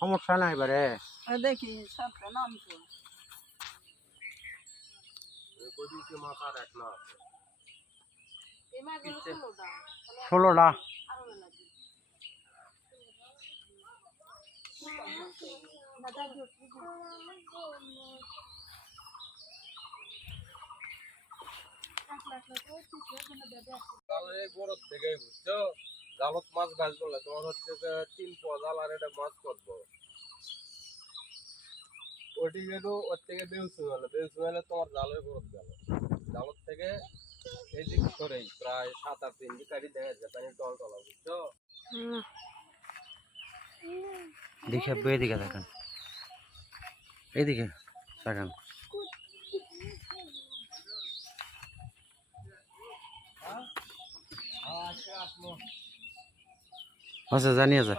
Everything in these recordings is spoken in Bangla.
সমস্যা নাই বারে দেখি সাতটা নাম তো ষোলোটা জালত মাছ গাছ বলে তোমার হচ্ছে যে 3 পোয়া জাল আর এটা মাছ করবো ওটি গেল ওর থেকে বেউসু হলে তোমার জালের বরফ গেল জালত থেকে এই দিক করেই প্রায় 7-8 দিন কাটি দেখা যায় পানি টল টলা বুঝছো দেখে এদিকে দেখেন এইদিকে দেখেন আচ্ছা জানি আছে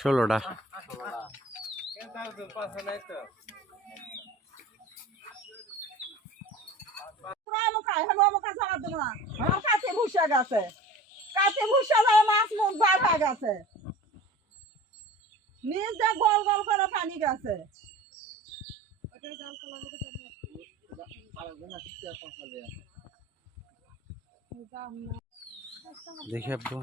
16টা কাছে ভুষা গেছে কাছে ভুষা মাছ মুখ বার হয়ে গেছে নিজে গোল গোল করে পানি গেছে দেখে আব্বু